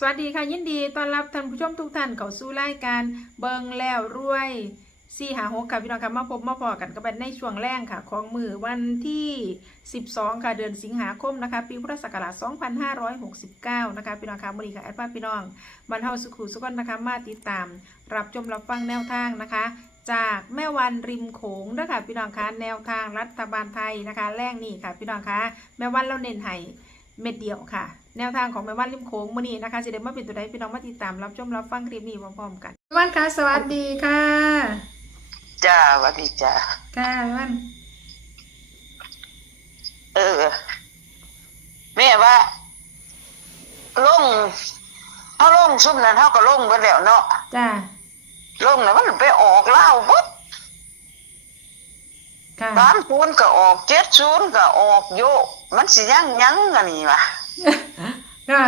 สวัสดีค่ะยินดีต้อนรับท่านผู้ชมทุกท่านเข้าสู่รายการเบิงแล้วรวย456ค่ะพี่น้องค่ะมาพบมาพอกันกับในช่วงแรกค่ะของมือวันที่12ค่ะเดือนสิงหาคมนะคะปีพุทธศักราช2569นะคะพี่น้องค่ะมื้อนี้ค่ะแอดว่าพี่น้องบรรเทาสุขุสุขนะคะมาติดตามรับชมรับฟังแนวทางนะคะจากแม่วันริมโขงด้วยค่ะพี่น้องค่ะแนวทางรัฐบาลไทยนะคะแรกนี่ค่ะพี่น้องค่ะแม่วันเราเน้นให้เม็ดเดียวค่ะแนวทางของแม่ว่านริมโขงมื้อนี้นะคะจะได้มาเป็นตัวใดพี่น้องมาติดตามรับชมรับฟังคลิปนี้พร้อมๆกันแม่ว่านคะสวัสดีค่ะจ้าสวัสดีจ้าค่ะแม่ว่านเออแม่ว่าลงเขาลงซุ่มนั้นเขาก็ลงไปแล้วเนาะจ้าลงน่ะมันไปออกเล่าปุ๊บค่ะ30ก็ออก70ก็ออกโยมันสิยังอันนี้วะค่ะ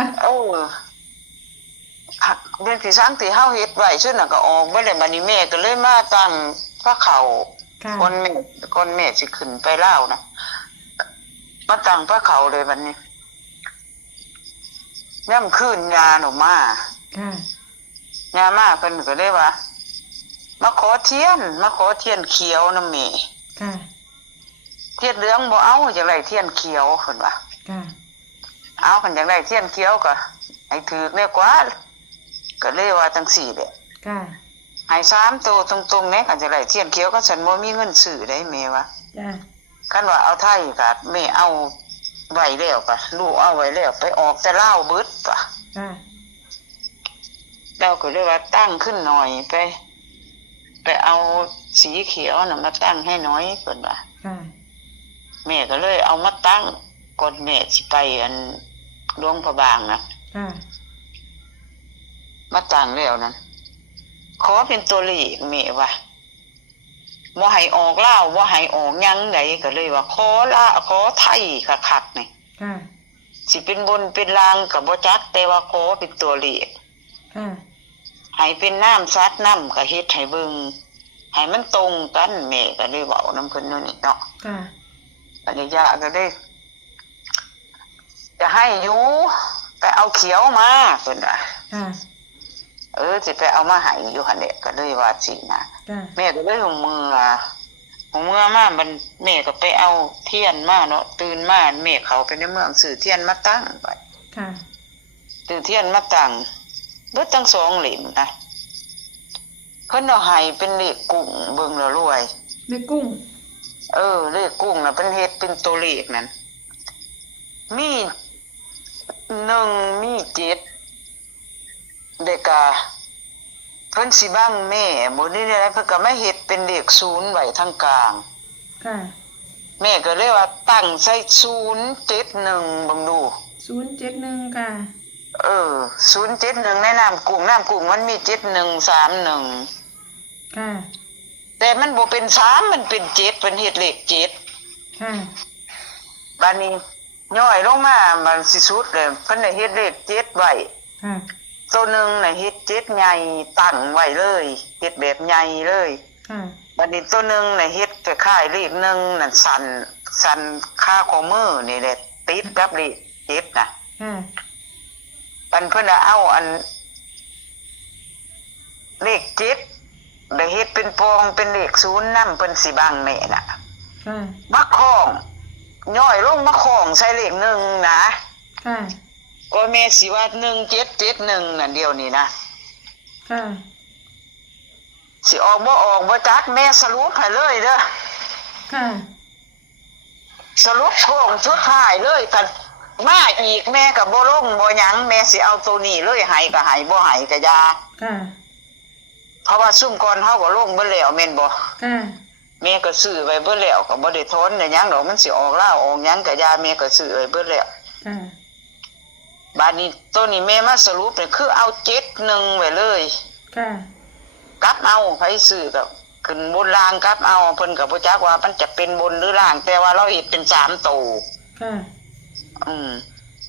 เป็นที่สังที่เฮาเฮ็ดไว้ซุ่นน่ะก็ออกบ่ได้บัดนี้แม่ก็เลยมาตั้งพระเขาคนแม่สิขึ้นไปเล่านะมาตั้งพระเขาเลยบัดนี้ย่ำคืนยาหนูมาค่ะยามาเพิ่นก็เลยว่ามาขอเทียนเขียวน้ำแม่ค่ะเทียนเหลืองบ่เอาจังได๋เทียนเขียวเพิ่นว่าค่ะเอาคันจังได๋เทียนเขียวก็ให้ถือแม่กว่าก็เลยว่าจังซี่แหละค่ะให้3ตัวตรงๆแม่คันจังได๋เทียนเขียวก็ฉันบ่มีเงินซื้อได้แม่ว่าจ้ะคันว่าเอาไทยก็แม่เอาไว้แล้วก็ลูกเอาไว้แล้วไปออกแต่ลาวเบิดป่ะค่ะแล้วก็เลยว่าตั้งขึ้นหน่อยไปเอาสีเขียวน่ะมาตั้งให้น้อยเพิ่นว่าค่ะแม่ก็เลยเอามาตั้งก่อนแม่สิไปอันหลวงพระบางนะค่ะมาตั้งแล้วนั่นขอเป็นตัวเลขแม่ว่าบ่ให้ออกลาวบ่ให้ออกหยังไดก็เลยว่าขอไทยคักๆนี่ค่ะสิเป็นบนเป็นลางก็บ่จักแต่ว่าขอเป็นตัวเลขค่ะให้เป็นน้ำซัดน้ำก็เฮ็ดให้เบิ่งให้มันตรงกันแม่ก็เลยเว้านำเพิ่นนี่เนาะค่ะปัญญาก็ได้จะให้อยู่ไปเอาเขียวมาเพิ่นว่าค่ะสิไปเอามาให้อยู่หั่นแหละก็เลยว่าสินะแม่ก็เลยลงมือมามันแม่ก็ไปเอาเทียนมาเนาะตื่นมาแม่เขาไปในเมืองซื้อเทียนมาตั้งไว้ค่ะซื้อเทียนมาตั้งเบิดทั้ง2เหล่มนะเพิ่นเอาให้เป็นเลขกุ้งเบิ่งแล้วรวยเลขกุ้งเลขกุ้งน่ะเพิ่นเฮ็ดเป็นตัวเลขนั่นมี1มี7เด็กก็เพิ่นสิบังแม่บ่ได้อะไรเพิ่นก็มาเฮ็ดเป็นเลข0ไว้ทางกลางค่ะแม่ก็เลยว่าตั้งใส่071บิ่งดู071ค่ะ071ในน้ำกุ้งมันมี7131ค่ะแต่มันบ่เป็น3มันเป็น7เพิ่นเฮ็ดเลข7ค่ะบัดนี้ย่อยลงมามันสิสุดเลยเพิ่นได้เฮ็ดเลข7ไว้ค่ะตัวนึงน่ะเฮ็ด7ใหญ่ตั้งไว้เลยเฮ็ดแบบใหญ่เลยค่ะบัดนี้ตัวนึงน่ะเฮ็ดคล้ายๆเลข1นั่นสั่นค่าของมือนี่แหละติดกับเลข7น่ะค่ะเพิ่นเอาอันเลข7ได้เฮ็ดเป็นปองเป็นเลข0นำเพิ่นสิบังแม่น่ะค่ะมาคล้องย่อยลงมาคล้องใส่เลข1นะค่ะก็แม่สิว่า1771นั่นเดียวนี้นะค่ะสิออกบ่จักแม่สรุปให้เลยเด้อค่ะสรุปโค้งสุดท้ายเลยกันมาอีกแม่ก็บ่ลงบ่หยังแม่สิเอาตัวนี้เลยให้ก็ให้บ่ให้ก็อย่าค่ะเพราะว่าซุ่มก่อนเฮาก็ลงเบิดแล้วแม่นบ่ค่ะแม่ก็ซื้อไว้เบิดแล้วก็บ่ได้ทนได้หยังดอกมันสิออกลาวออกหยังก็อย่าแม่ก็ซื้อไว้เบิดแล้วค่ะบัดนี้ตัวนี้แม่มาสรุปนี่คือเอา71ไว้เลยค่ะกลับเอาไผซื้อก็ขึ้นบนล่างกลับเอาเพิ่นก็บ่จักว่ามันจะเป็นบนหรือล่างแต่ว่าเราเฮ็ดเป็น3ตัวค่ะ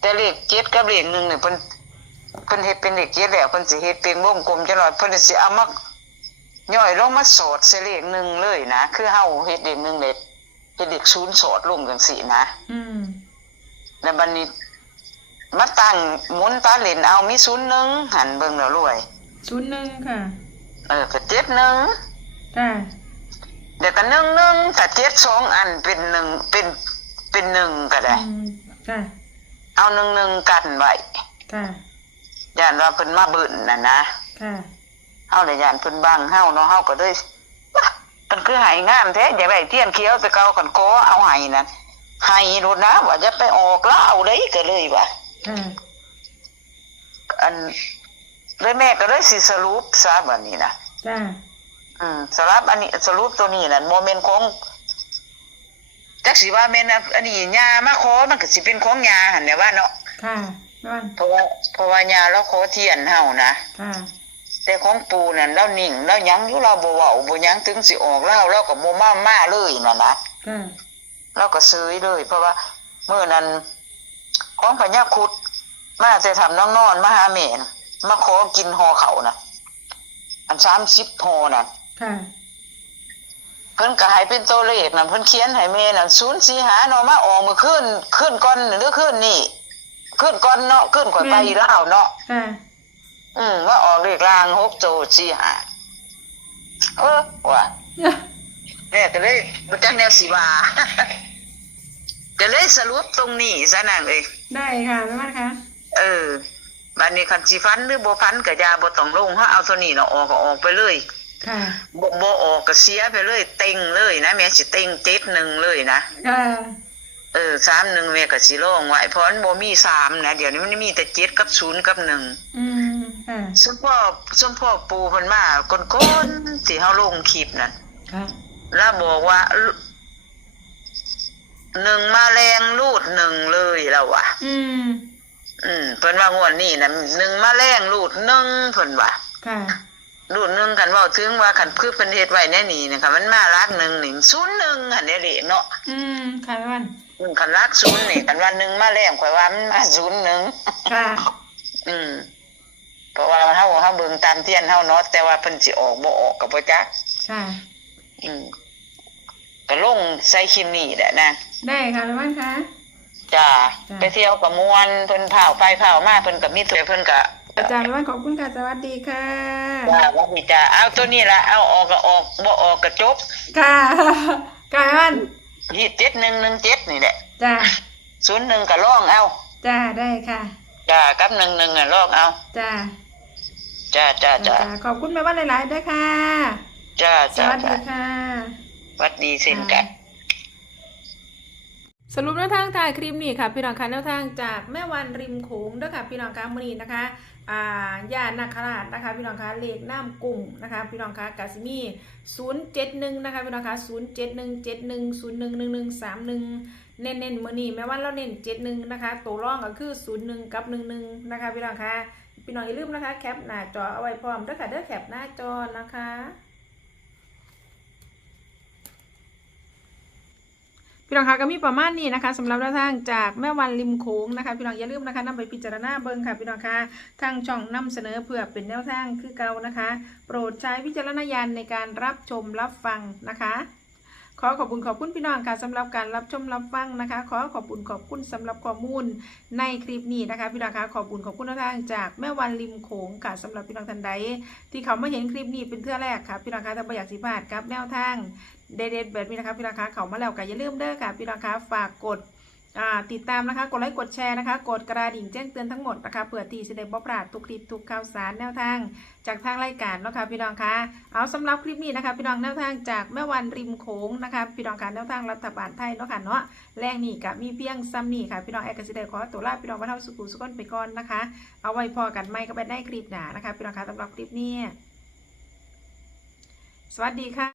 แต่เลข7กับเลข1นี่เพิ่นเฮ็ดเป็นเลข7แล้วเพิ่นสิเฮ็ดเป็นวงกลมจังหน่อยเพิ่นสิเอามาย่อยลงมาสอดใส่เลข1เลยนะคือเฮาเฮ็ดเลข1เฮ็ดเลข0สอดลงจังซี่นะแล้วบัดนี้ มาตั้งหมุนตาเล่นเอามี01หันเบิ่งแล้วรวย 01ค่ะก็71ค่ะเดี๋ยวก็11ถ้า72อันเป็น1เป็น1ก็ได้ค่ะเอา11กันไว้ค่ะย่านว่าเพิ่นมาเบิ่นน่ะนะค่ะเฮาได้ย่านเพิ่นบังเฮาเนาะเฮาก็เลยมันคือให้งามแท้อยากได้เทียนเขียวไปเก่ากันขอเอาให้นั่นให้โลดนะว่าจะไปออกลาวได้ก็เลยว่าอันเลยแม่ก็เลยสิสรุปซะบัดนี้นะจ้าสรุปอันนี้สรุปตัวนี้น่ะบ่แม่นของจักสิว่าแม่นอันนี้ย่ามาขอมันก็สิเป็นของย่าหั่นแหละว่าเนาะค่ะนั่นเพราะว่าย่าเราขอเทียนเฮานะค่ะแต่ของปู่นั่นเรานิ่งแล้วยังอยู่เราบ่เว้าบ่ยังถึงสิออกเราก็บ่มาเลยนั่นนะเราก็ซื้อเลยเพราะว่ามื้อนั้นของพญาครุฑมาแต่ทำน้องนอนมาหาแม่มาขอกินห่อเขาน่ะอัน30ห่อน่ะค่ะเพิ่นก็ให้เป็นตัวเลขน่ะเพิ่นเขียนให้แม่น่ะ045เนาะมาออกมื้อคืนก่อนหรือคืนนี้คืนก่อนเนาะคืนก่อนไปลาวเนาะค่ะว่าออกเลขราง6โต45ว่าแม่ก็เลยบ่จักแนวสิว่าก็เลยสรุปตรงนี้ซะนั่นเอ้ยได้ค่ะแม่ว่าค่ะบัดนี้คันสิฟันหรือบ่ฟันก็อย่าบ่ต้องลงเฮาเอาตัวนี้เนาะออกก็ออกไปเลยค่ะบ่ออกก็เสียไปเลยเต็งเลยนะแม่สิเต็ง71เลยนะ31แม่ก็สิลงไว้เพราะมันบ่มี3นะเดี๋ยวนี้มันมีแต่7กับ0กับ1ค่ะสมพ่อปู่เพิ่นมาก่อนๆที่เฮาลงคลิปนั่นค่ะแล้วบอกว่า1มาแรงรูด1เลยแล้วว่ะเพิ่นว่างวดนี้น่ะ1มาแรงรูด1เพิ่นว่าค่ะรูด1คันเว้าถึงว่าคันคือเพิ่นเฮ็ดไว้แน่นี่นะคะมันมาลัก1นี่01หั่นเด้เลขเนาะค่ะมันคันลัก0นี่คันว่า1มาแรงข่อยว่ามันมา01ค่ะเพราะว่าเฮาเบิ่งตามเทียนเฮาเนาะแต่ว่าเพิ่นสิออกบ่ออกก็บ่จักค่ะก็ลงใส่คลิปนี้แหละนะได้ค่ะแล้วมั้งคะจ้าไปเที่ยวกับมวลเพิ่นเผาไปเผามาเพิ่นก็มีตัวเพิ่นก็อาจารย์แล้วมั้งขอบคุณค่ะสวัสดีค่ะจ้าสวัสดีจ้าเอาตัวนี้ล่ะเอาออกก็ออกบ่ออกก็จบค่ะค่ะมันที่7117นี่แหละจ้า01ก็ลองเอาจ้าได้ค่ะจ้ากับ11อ่ะลองเอาจ้าขอบคุณแม่ว่าหลายๆด้วยค่ะจ้าสวัสดีค่ะสวัสดีเช่นกันสรุปแนวทางถ่ายคลิปนี้ค่ะพี่น้องคะแนวทางจากแม่วันริมโขงด้วยค่ะพี่น้องคะมื้อนี้นะคะย่านาคราชนะคะพี่น้องคะเลขน้ำกุ้งนะคะพี่น้องคะกาซิมี071นะคะพี่น้องคะ07171011131เน้นมื้อนี้แม่วันเราเน้น71นะคะตัวรองก็คือ01กับ11นะคะพี่น้องคะพี่น้องอย่าลืมนะคะแคปหน้าจอเอาไว้พร้อมด้วยค่ะแคปหน้าจอนะคะพี่น้องคะก็มีประมาณนี้นะคะสำหรับแนวทางจากแม่วันริมโขงนะคะพี่น้องอย่าลืมนะคะนำไปพิจารณาเบิ่งค่ะพี่น้องคะทางช่องนำเสนอเพื่อเป็นแนวทางคือเก่านะคะโปรดใช้วิจารณญาณในการรับชมรับฟังนะคะขอขอบคุณพี่น้องค่ะสำหรับการรับชมรับฟังนะคะขอขอบคุณสำหรับข้อมูลในคลิปนี้นะคะพี่น้องคะขอบคุณแนวทางจากแม่วันริมโขงค่ะสำหรับพี่น้องท่านใดที่เขามาเห็นคลิปนี้เป็นเทื่อแรกค่ะพี่น้องคะถ้าไม่อยากสิพลาดกับแนวทางเด็ดๆแบบนี้นะคะพี่น้องคะเขามาแล้วก็อย่าลืมเด้อค่ะพี่น้องคะฝากกดติดตามนะคะกดไลค์กดแชร์นะคะกดกระดิ่งแจ้งเตือนทั้งหมดนะคะเพื่อที่จะได้บ่พลาดทุกคลิปทุกข่าวสารแนวทางจากทางรายการเนาะค่ะพี่น้องคะเอาสำหรับคลิปนี้นะคะพี่น้องแนวทางจากแม่วันริมโขงนะคะพี่น้องคะแนวทางรัฐบาลไทยเนาะค่ะเนาะแรงนี่กับมีเพียงซ้ำนี่ค่ะพี่น้องแอกสิได้ขอตัวลาพี่น้องมาเท่าสุขุสุขนไปก่อนนะคะเอาไว้พอกันไม่ก็ไปได้คลิปหนานะคะพี่น้องคะสำหรับคลิปนี้สวัสดีค่ะ